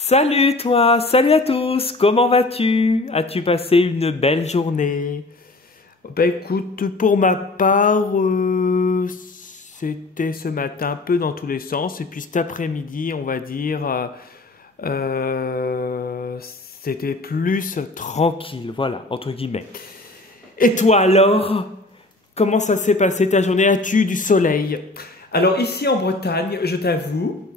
Salut toi, salut à tous, comment vas-tu? As-tu passé une belle journée? Ben écoute, pour ma part, c'était ce matin un peu dans tous les sens, et puis cet après-midi, on va dire, c'était plus tranquille, voilà, entre guillemets. Et toi alors, comment ça s'est passé ta journée? As-tu eu du soleil? Alors ici en Bretagne, je t'avoue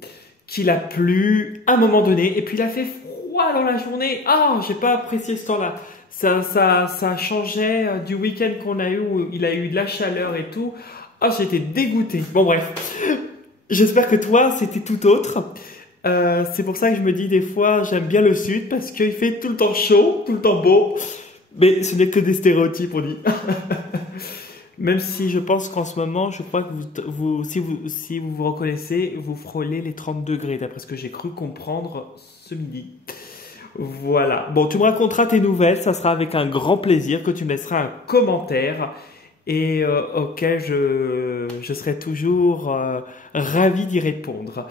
qu'il a plu à un moment donné et puis il a fait froid dans la journée. Ah, j'ai pas apprécié ce temps-là. Ça changeait du week-end qu'on a eu où il a eu de la chaleur et tout. Ah, j'étais dégoûté. Bon bref, j'espère que toi c'était tout autre. C'est pour ça que je me dis des fois j'aime bien le sud parce qu'il fait tout le temps chaud, tout le temps beau. Mais ce n'est que des stéréotypes, on dit. Même si je pense qu'en ce moment, je crois que si vous vous reconnaissez, vous frôlez les 30 degrés, d'après ce que j'ai cru comprendre ce midi. Voilà. Bon, tu me raconteras tes nouvelles, ça sera avec un grand plaisir que tu me laisseras un commentaire et auquel je serai toujours ravi d'y répondre.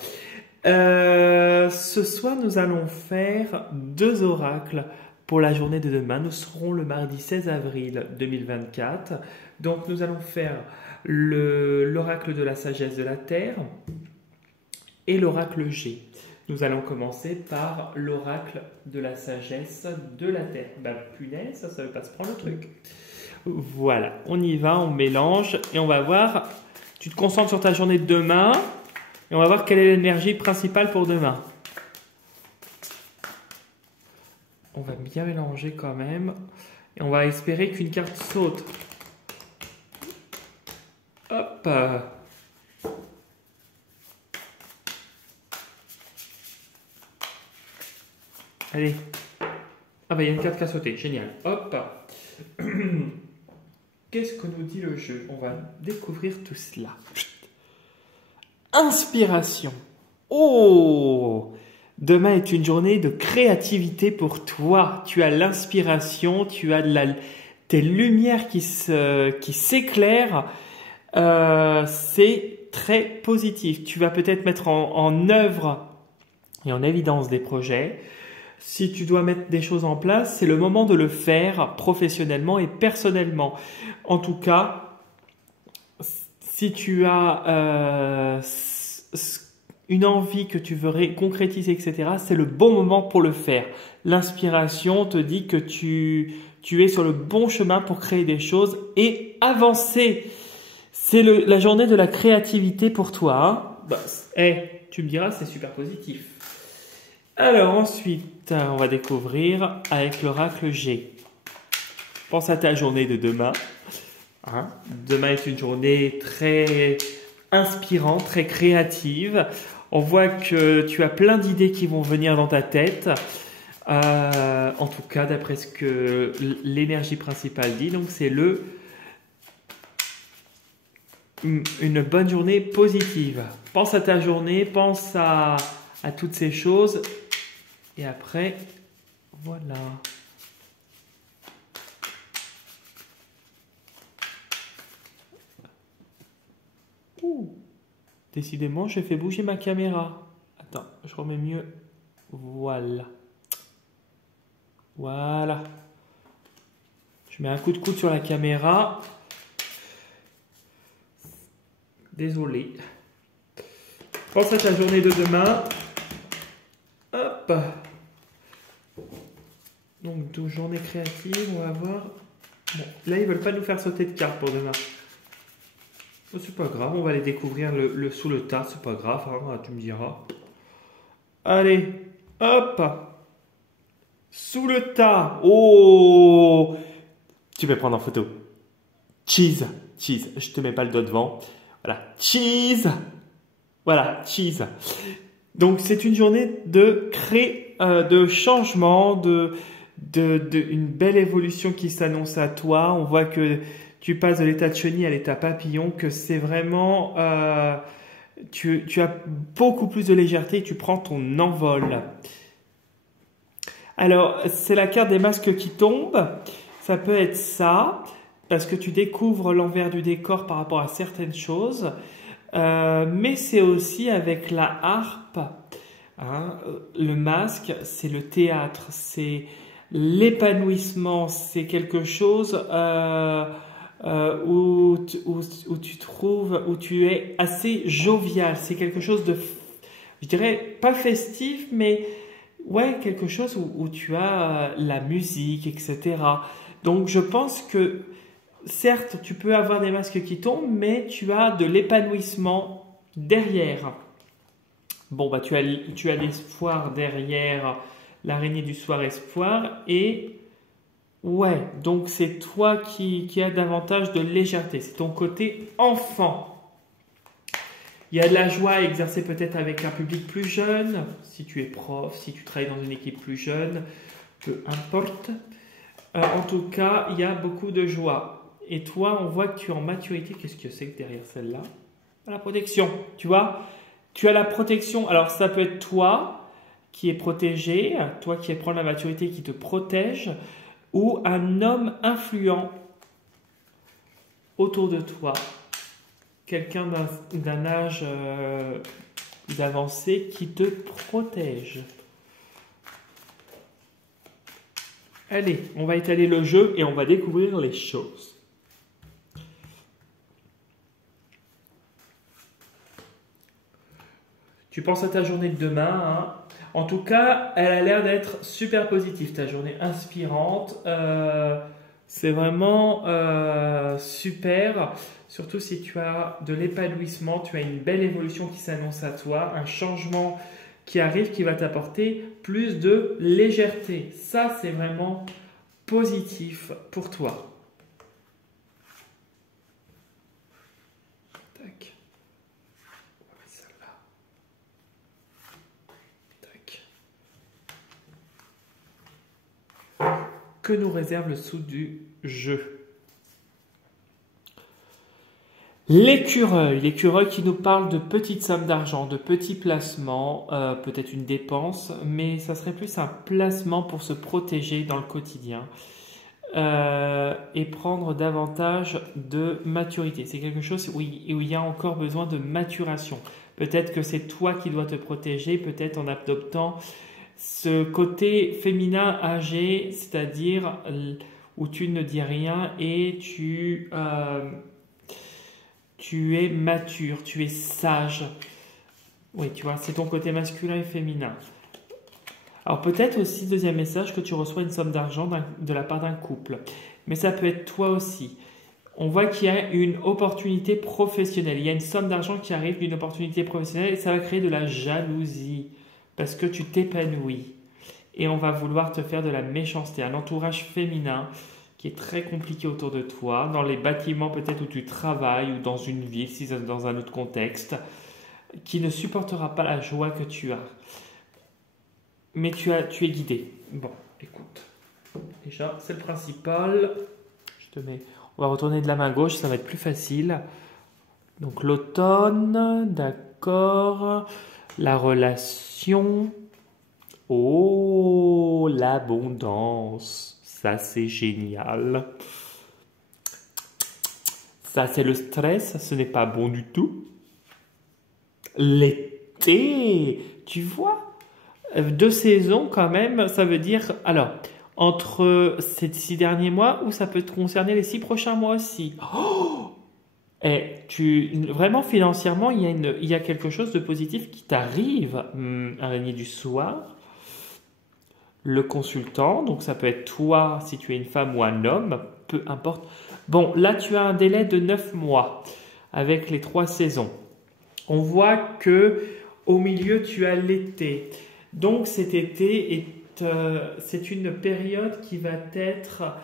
Ce soir, nous allons faire deux oracles pour la journée de demain. Nous serons le mardi 16 avril 2024. Donc, nous allons faire l'oracle de la sagesse de la Terre et l'oracle G. Nous allons commencer par l'oracle de la sagesse de la Terre. Ben, punaise, ça ne veut pas se prendre le truc. Voilà, on y va, on mélange et on va voir. Tu te concentres sur ta journée de demain et on va voir quelle est l'énergie principale pour demain. On va bien mélanger quand même. Et on va espérer qu'une carte saute. Hop. Allez. Ah bah il y a une carte qui a sauté. Génial. Hop. Qu'est-ce que nous dit le jeu? On va découvrir tout cela. Inspiration. Oh! Demain est une journée de créativité pour toi. Tu as l'inspiration, tu as tes lumières qui s'éclairent. C'est très positif. Tu vas peut-être mettre en œuvre et en évidence des projets. Si tu dois mettre des choses en place, c'est le moment de le faire professionnellement et personnellement. En tout cas, si tu as une envie que tu veux concrétiser, etc., c'est le bon moment pour le faire. L'inspiration te dit que tu es sur le bon chemin pour créer des choses et avancer. C'est la journée de la créativité pour toi. Hein. Bah, tu me diras, c'est super positif. Alors ensuite, on va découvrir avec l'oracle G. Pense à ta journée de demain. Hein? Demain est une journée très inspirante, très créative. On voit que tu as plein d'idées qui vont venir dans ta tête. En tout cas, d'après ce que l'énergie principale dit. Donc c'est une bonne journée positive. Pense à ta journée, pense à toutes ces choses. Et après, voilà. Ouh. Décidément, j'ai fait bouger ma caméra. Attends, je remets mieux. Voilà. Voilà. Je mets un coup de coude sur la caméra. Désolé. Pense à ta journée de demain. Hop. Donc, deux journées créatives, on va voir. Bon, là, ils ne veulent pas nous faire sauter de carte pour demain. Oh, c'est pas grave, on va aller découvrir le sous le tas, c'est pas grave, hein, tu me diras. Allez, hop. Sous le tas. Oh. Tu peux prendre en photo. Cheese. Je te mets pas le doigt devant. Voilà, cheese. Voilà, cheese. Donc c'est une journée de de changement, une belle évolution qui s'annonce à toi. On voit que tu passes de l'état de chenille à l'état papillon, que c'est vraiment tu as beaucoup plus de légèreté, tu prends ton envol. Alors c'est la carte des masques qui tombe. Ça peut être ça, parce que tu découvres l'envers du décor par rapport à certaines choses. Mais c'est aussi avec la harpe. Hein. Le masque, c'est le théâtre, c'est l'épanouissement, c'est quelque chose où tu trouves, où tu es assez jovial. C'est quelque chose de, je dirais, pas festif, mais ouais, quelque chose où tu as la musique, etc. Donc je pense que certes, tu peux avoir des masques qui tombent, mais tu as de l'épanouissement derrière. Bon, bah tu as l'espoir derrière l'araignée du soir espoir et ouais, donc c'est toi qui as davantage de légèreté, c'est ton côté enfant. Il y a de la joie à exercer peut-être avec un public plus jeune, si tu es prof, si tu travailles dans une équipe plus jeune, peu importe. En tout cas, il y a beaucoup de joie. Et toi, on voit que tu es en maturité. Qu'est-ce que c'est que derrière celle-là? La protection, tu vois? Tu as la protection. Alors, ça peut être toi qui es protégé, toi qui prends la maturité qui te protège, ou un homme influent autour de toi. Quelqu'un d'un âge avancé qui te protège. Allez, on va étaler le jeu et on va découvrir les choses. Tu penses à ta journée de demain, hein. En tout cas, elle a l'air d'être super positive, ta journée inspirante. C'est vraiment super, surtout si tu as de l'épanouissement, tu as une belle évolution qui s'annonce à toi, un changement qui arrive qui va t'apporter plus de légèreté. Ça, c'est vraiment positif pour toi. Tac. On va mettre ça là. Tac. Que nous réserve le sous du jeu? L'écureuil qui nous parle de petites sommes d'argent, de petits placements, peut-être une dépense, mais ça serait plus un placement pour se protéger dans le quotidien et prendre davantage de maturité. C'est quelque chose où il y a encore besoin de maturation. Peut-être que c'est toi qui dois te protéger, peut-être en adoptant ce côté féminin âgé, c'est-à-dire où tu ne dis rien et tu es mature, tu es sage. Oui, tu vois, c'est ton côté masculin et féminin. Alors peut-être aussi, deuxième message, que tu reçois une somme d'argent de la part d'un couple. Mais ça peut être toi aussi. On voit qu'il y a une opportunité professionnelle. Il y a une somme d'argent qui arrive d'une opportunité professionnelle et ça va créer de la jalousie parce que tu t'épanouis. Et on va vouloir te faire de la méchanceté, un entourage féminin qui est très compliqué autour de toi, dans les bâtiments peut-être où tu travailles ou dans une ville, si c'est dans un autre contexte, qui ne supportera pas la joie que tu as. Mais tu es guidé. Bon, écoute. Déjà, c'est le principal. On va retourner de la main gauche, ça va être plus facile. Donc l'automne, d'accord. La relation. Oh, l'abondance. Ça, c'est génial. Ça, c'est le stress. Ce n'est pas bon du tout. L'été, tu vois? 2 saisons quand même, ça veut dire, alors, entre ces 6 derniers mois, ou ça peut te concerner les 6 prochains mois aussi. Oh, et vraiment financièrement, il y a quelque chose de positif qui t'arrive, araignée du soir. Le consultant, donc ça peut être toi si tu es une femme ou un homme, peu importe. Bon, là tu as un délai de 9 mois avec les 3 saisons. On voit que au milieu tu as l'été. Donc cet été c'est une période qui va être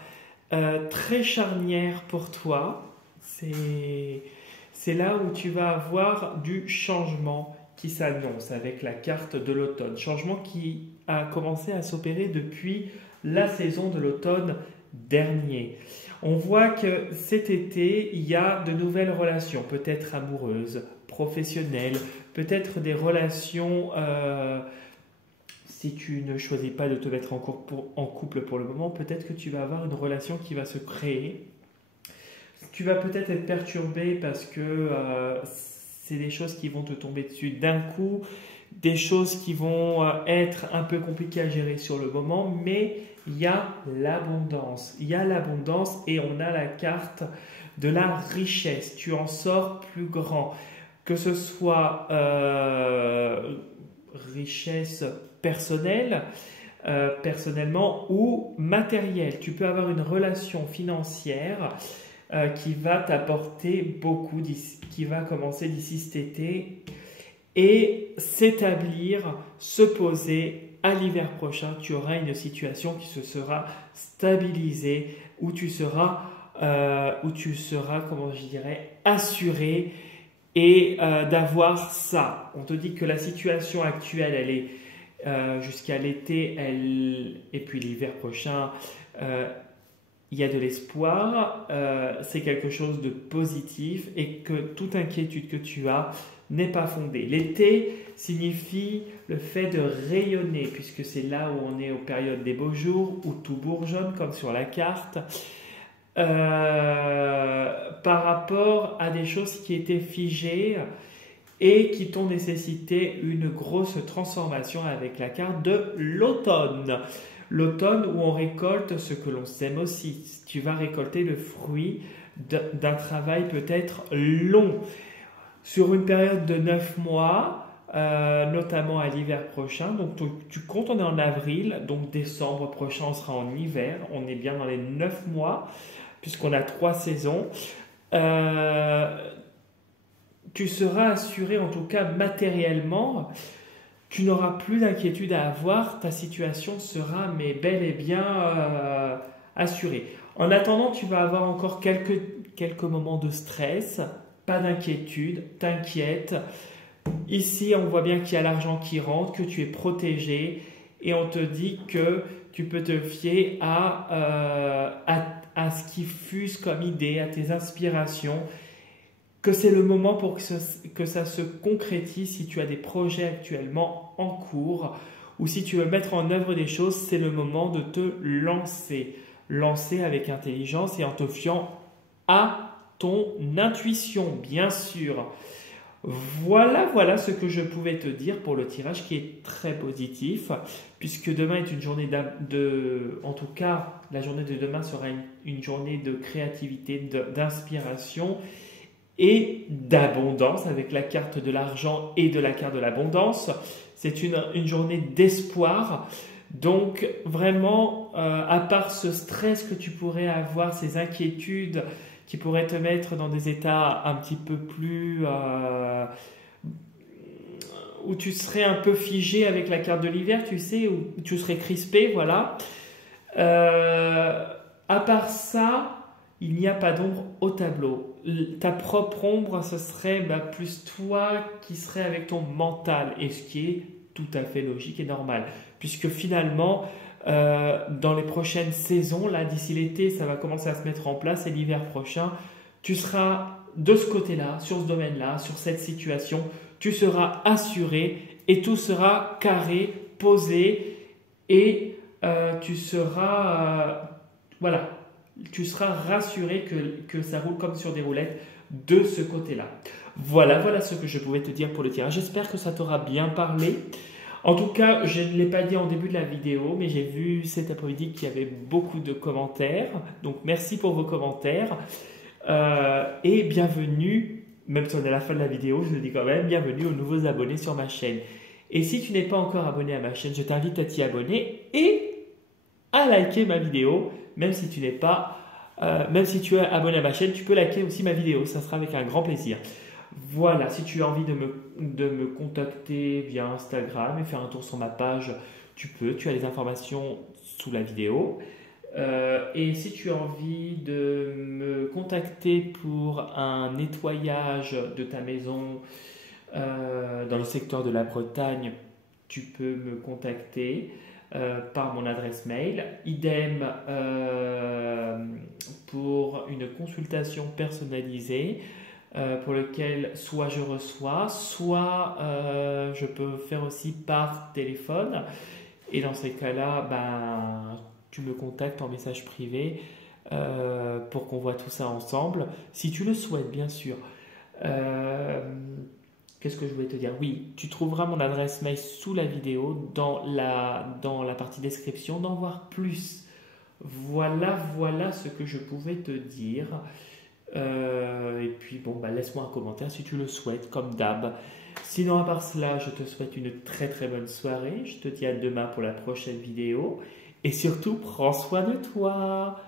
très charnière pour toi. C'est là où tu vas avoir du changement qui s'annonce avec la carte de l'automne. Changement qui a commencé à s'opérer depuis la saison de l'automne dernier. On voit que cet été, il y a de nouvelles relations, peut-être amoureuses, professionnelles, peut-être des relations... si tu ne choisis pas de te mettre en couple pour le moment, peut-être que tu vas avoir une relation qui va se créer. Tu vas peut-être être perturbé parce que c'est des choses qui vont te tomber dessus d'un coup, des choses qui vont être un peu compliquées à gérer sur le moment, mais il y a l'abondance. Il y a l'abondance et on a la carte de la richesse. Tu en sors plus grand, que ce soit richesse personnelle, personnellement ou matérielle. Tu peux avoir une relation financière qui va t'apporter beaucoup, qui va commencer d'ici cet été et s'établir, se poser à l'hiver prochain. Tu auras une situation qui se sera stabilisée, où tu seras, comment je dirais, assuré et d'avoir ça. On te dit que la situation actuelle, elle est jusqu'à l'été, et puis l'hiver prochain, il y a de l'espoir, c'est quelque chose de positif et que toute inquiétude que tu as n'est pas fondée. L'été signifie le fait de rayonner, puisque c'est là où on est aux périodes des beaux jours, où tout bourgeonne comme sur la carte, par rapport à des choses qui étaient figées et qui t'ont nécessité une grosse transformation avec la carte de l'automne. L'automne où on récolte ce que l'on sème aussi. Tu vas récolter le fruit d'un travail peut-être long. Sur une période de 9 mois, notamment à l'hiver prochain, donc tu comptes, on est en avril, donc décembre prochain on sera en hiver, on est bien dans les 9 mois, puisqu'on a 3 saisons. Tu seras assuré en tout cas matériellement. Tu n'auras plus d'inquiétude à avoir, ta situation sera mais bel et bien assurée. En attendant, tu vas avoir encore quelques moments de stress, pas d'inquiétude, t'inquiète. Ici, on voit bien qu'il y a l'argent qui rentre, que tu es protégé et on te dit que tu peux te fier à ce qui fuse comme idée, à tes inspirations, que c'est le moment pour que ça se concrétise si tu as des projets actuellement en cours ou si tu veux mettre en œuvre des choses, c'est le moment de te lancer. Lancer avec intelligence et en te fiant à ton intuition, bien sûr. Voilà ce que je pouvais te dire pour le tirage qui est très positif, puisque demain est une journée en tout cas, la journée de demain sera une journée de créativité, d'inspiration et d'abondance avec la carte de l'argent et de la carte de l'abondance. C'est une journée d'espoir. Donc vraiment, à part ce stress que tu pourrais avoir, ces inquiétudes qui pourraient te mettre dans des états un petit peu plus... où tu serais un peu figé avec la carte de l'hiver, tu sais, où tu serais crispé, voilà. À part ça, il n'y a pas d'ombre au tableau. Ta propre ombre, ce serait plus toi qui serais avec ton mental, et ce qui est tout à fait logique et normal. Puisque finalement, dans les prochaines saisons, là d'ici l'été, ça va commencer à se mettre en place, et l'hiver prochain, tu seras de ce côté-là, sur ce domaine-là, sur cette situation, tu seras assuré et tout sera carré, posé, et tu seras... voilà. Tu seras rassuré que ça roule comme sur des roulettes de ce côté-là. Voilà ce que je pouvais te dire pour le tirage. J'espère que ça t'aura bien parlé. En tout cas, je ne l'ai pas dit en début de la vidéo, mais j'ai vu cet après-midi qu'il y avait beaucoup de commentaires. Donc, merci pour vos commentaires. Et bienvenue, même si on est à la fin de la vidéo, je le dis quand même, bienvenue aux nouveaux abonnés sur ma chaîne. Et si tu n'es pas encore abonné à ma chaîne, je t'invite à t'y abonner et à liker ma vidéo. Même si tu n'es pas, même si tu es abonné à ma chaîne, tu peux liker aussi ma vidéo, ça sera avec un grand plaisir. Voilà, si tu as envie de me contacter via Instagram et faire un tour sur ma page, tu peux, tu as les informations sous la vidéo. Et si tu as envie de me contacter pour un nettoyage de ta maison dans le secteur de la Bretagne, tu peux me contacter. Par mon adresse mail. Idem pour une consultation personnalisée pour lequel soit je reçois, soit je peux faire aussi par téléphone. Et dans ces cas-là, tu me contactes en message privé pour qu'on voit tout ça ensemble, si tu le souhaites, bien sûr. qu'est-ce que je voulais te dire? Oui, tu trouveras mon adresse mail sous la vidéo dans la partie description, d'en voir plus. Voilà ce que je pouvais te dire. Et puis bon, bah, laisse-moi un commentaire si tu le souhaites, comme d'hab. Sinon, à part cela, je te souhaite une très très bonne soirée. Je te dis à demain pour la prochaine vidéo. Et surtout, prends soin de toi.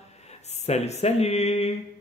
Salut, salut!